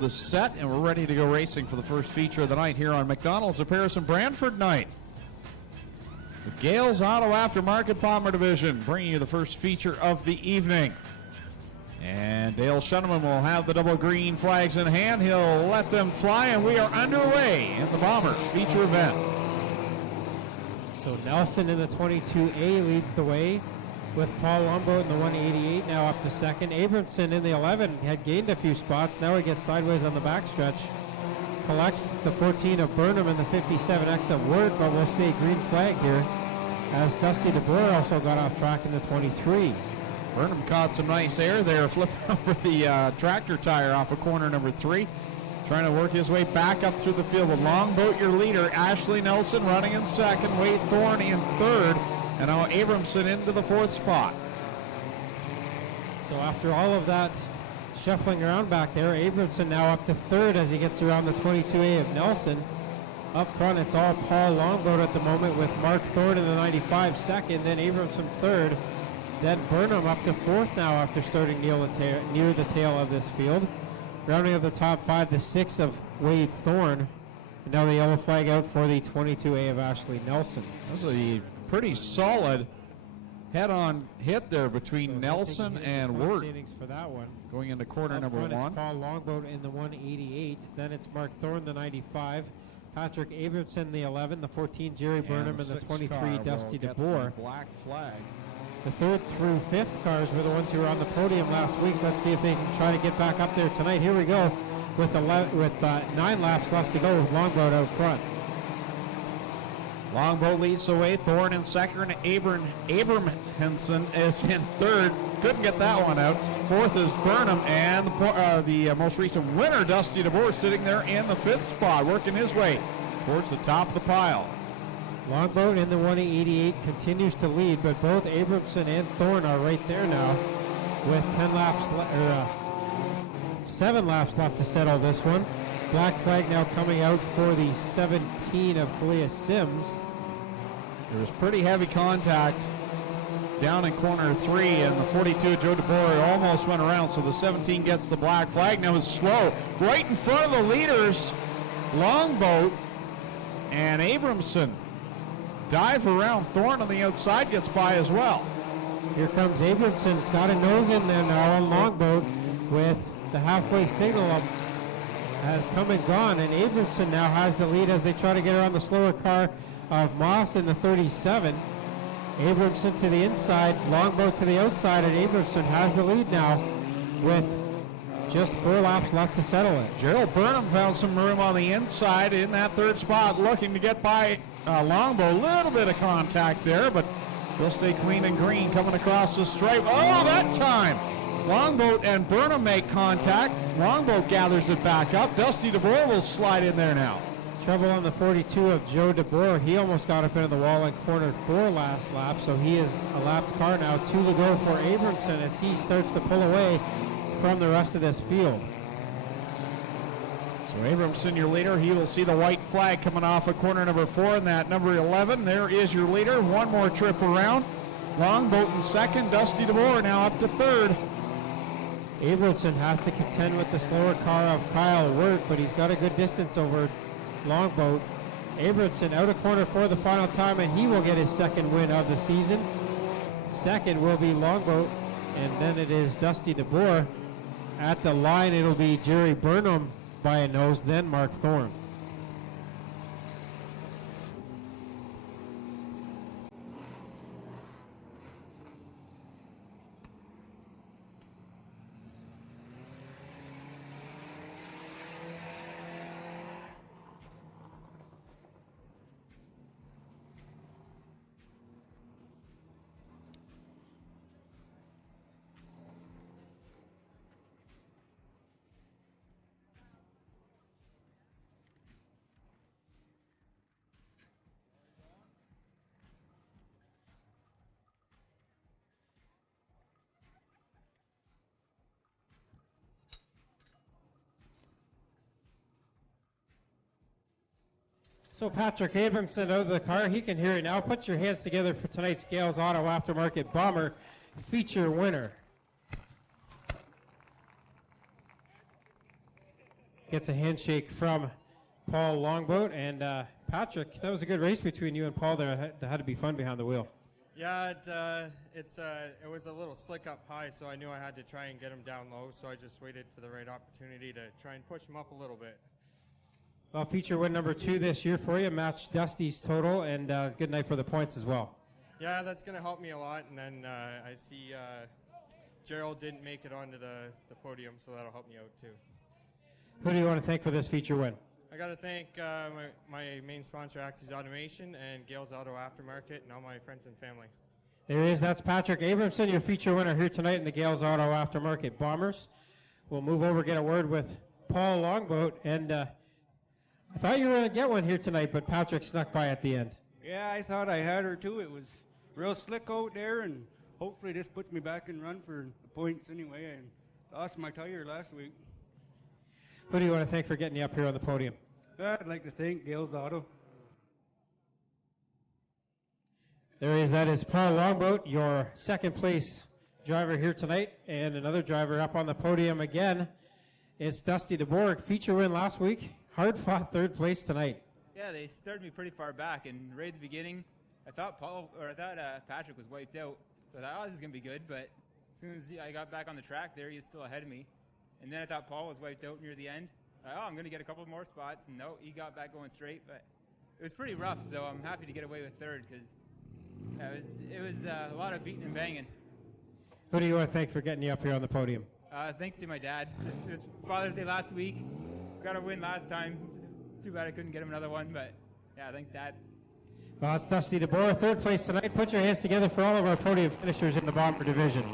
load is set, and we're ready to go racing for the first feature of the night here on McDonald's of Paris and Brantford night. The Gales Auto Aftermarket Bomber Division bringing you the first feature of the evening. And Dale Shuneman will have the double green flags in hand. He'll let them fly, and we are underway in the Bomber feature event. So Nelson in the 22A leads the way with Paul Longboat in the 188 now up to second. Abramson in the 11 had gained a few spots. Now he gets sideways on the backstretch. Collects the 14 of Burnham and the 57X of Word, but we'll see a green flag here as Dusty DeBoer also got off track in the 23. Burnham caught some nice air there, flipping over the tractor tire off of corner number 3. Trying to work his way back up through the field with Longboat, your leader. Ashley Nelson running in second. Wade Thorne in third. And now Abramson into the 4th spot. So after all of that shuffling around back there, Abramson now up to 3rd as he gets around the 22A of Nelson. Up front, it's all Paul Longboat at the moment with Mark Thorne in the 95 second, then Abramson 3rd. Then Burnham up to 4th now after starting near the tail of this field. Rounding up the top 5, the 6 of Wade Thorne. And now the yellow flag out for the 22A of Ashley Nelson. That was a pretty solid head-on hit there between Nelson and Wirt. For that one. Going into corner Up number front, 1. It's Paul Longboat in the 188. Then it's Mark Thorne, the 95. Patrick Abramson, the 11. The 14, Jerry Burnham, and the 23, Dusty DeBoer. Black flag. The 3rd through 5th cars were the ones who were on the podium last week. Let's see if they can try to get back up there tonight. Here we go with 9 laps left to go with Longboat out front. Longboat leads the way. Thorne in second. Abramson is in 3rd. Couldn't get that one out. 4th is Burnham, and the most recent winner, Dusty DeBoer, sitting there in the 5th spot, working his way towards the top of the pile. Longboat in the 188 continues to lead, but both Abramson and Thorne are right there now with 7 laps left to settle this one. Black flag now coming out for the 17 of Kalia Sims. There was pretty heavy contact down in corner 3, and the 42 Joe DeBoer almost went around, so the 17 gets the black flag. Now is slow right in front of the leaders. Longboat and Abramson dive around. Thorne on the outside gets by as well. Here comes Abramson. It's got a nose in there now on Longboat with the halfway signal up. Has come and gone, and Abramson now has the lead as they try to get around the slower car of Moss in the 37. Abramson to the inside, Longboat to the outside, and Abramson has the lead now with just 4 laps left to settle it. Gerald Burnham found some room on the inside in that 3rd spot, looking to get by Longboat. A little bit of contact there, but he'll stay clean and green coming across the stripe. Oh, that time! Longboat and Burnham make contact. Longboat gathers it back up. Dusty DeBoer will slide in there now. Trouble on the 42 of Joe DeBoer. He almost got up into the wall in corner 4 last lap, so he is a lapped car now. 2 to go for Abramson as he starts to pull away from the rest of this field. So Abramson, your leader, he will see the white flag coming off of corner number 4 in that number 11. There is your leader. One more trip around. Longboat in second. Dusty DeBoer now up to 3rd. Abramson has to contend with the slower car of Kyle Wirt, but he's got a good distance over Longboat. Abramson out of corner 4 the final time, and he will get his 2nd win of the season. 2nd will be Longboat, and then it is Dusty DeBoer. At the line, it'll be Jerry Burnham by a nose, then Mark Thorne. So Patrick Abramson out of the car. He can hear you now. Put your hands together for tonight's Gales Auto Aftermarket Bomber feature winner. gets a handshake from Paul Longboat. And Patrick, that was a good race between you and Paul there. That had to be fun behind the wheel. Yeah, it was a little slick up high, so I knew I had to try and get him down low, so I just waited for the right opportunity to try and push him up a little bit. Well, feature win number 2 this year for you, matched Dusty's total, and good night for the points as well. Yeah, that's going to help me a lot, and then I see Gerald didn't make it onto the podium, so that'll help me out too. Who do you want to thank for this feature win? I got to thank my main sponsor, Axis Automation, and Gales Auto Aftermarket, and all my friends and family. There he is. That's Patrick Abramson, your feature winner here tonight in the Gales Auto Aftermarket Bombers. We'll move over, get a word with Paul Longboat, and I thought you were going to get one here tonight, but Patrick snuck by at the end. Yeah, I thought I had her too. It was real slick out there, and hopefully this puts me back in run for the points anyway. I lost my tire last week. Who do you want to thank for getting you up here on the podium? I'd like to thank Gales Auto. There he is. That is Paul Longboat, your second place driver here tonight, and another driver up on the podium again. It's Dusty DeBorg. Feature win last week. Hard fought third place tonight. Yeah, they started me pretty far back, and right at the beginning, I thought Patrick was wiped out. So I thought, oh, this is gonna be good. But as soon as I got back on the track, there he is still ahead of me. And then I thought Paul was wiped out near the end. I'm gonna get a couple more spots, and no, he got back going straight. But it was pretty rough, so I'm happy to get away with third because it was a lot of beating and banging. Who do you want to thank for getting you up here on the podium? Thanks to my dad. It was Father's Day last week. Got a win last time. Too bad I couldn't get him another one, but yeah, thanks, Dad. Well, it's Dusty DeBorg, third place tonight. Put your hands together for all of our podium finishers in the Bomber division.